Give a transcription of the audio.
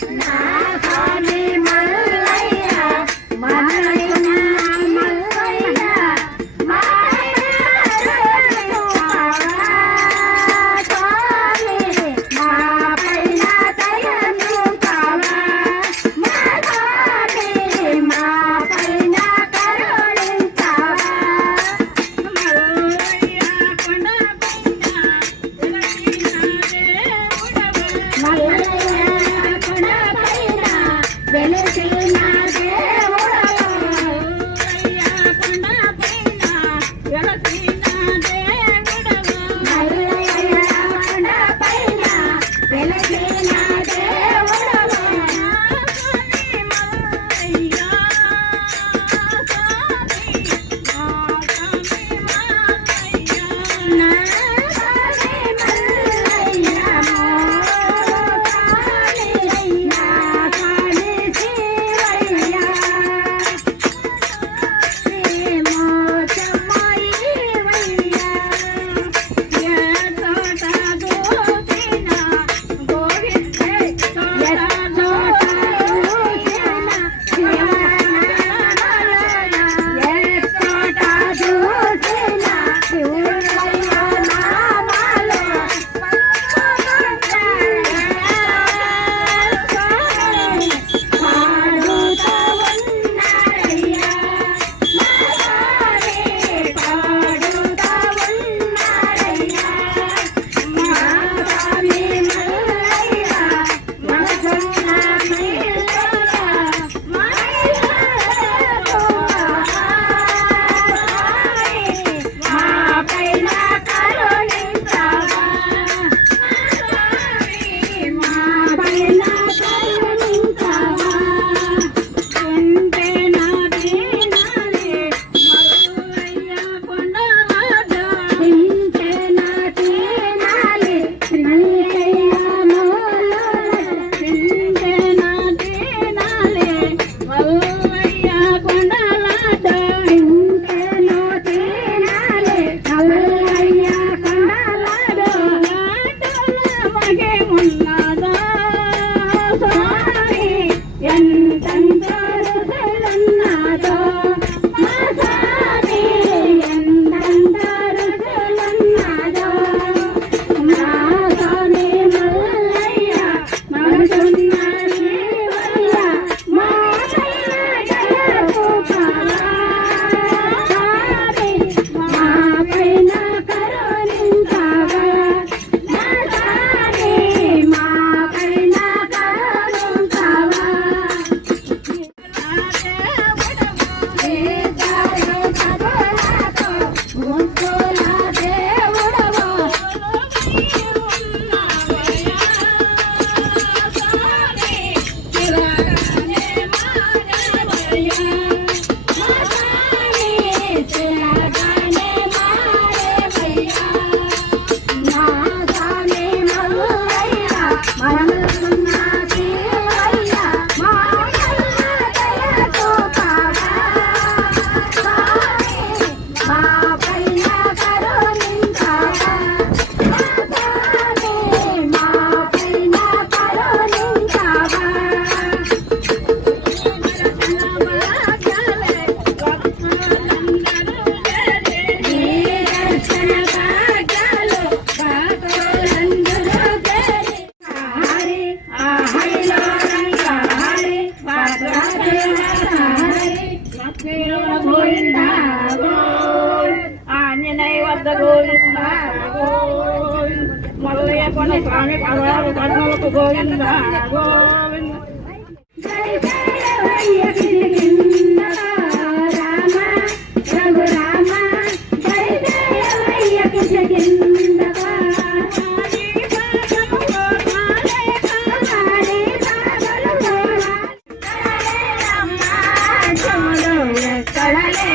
Bye. yeah. Anjaneya వద్ద గోవింద గోవింద. మల్లయ్య కొండ స్వామి పదహారు కర్మలకు గోవింద గోవింద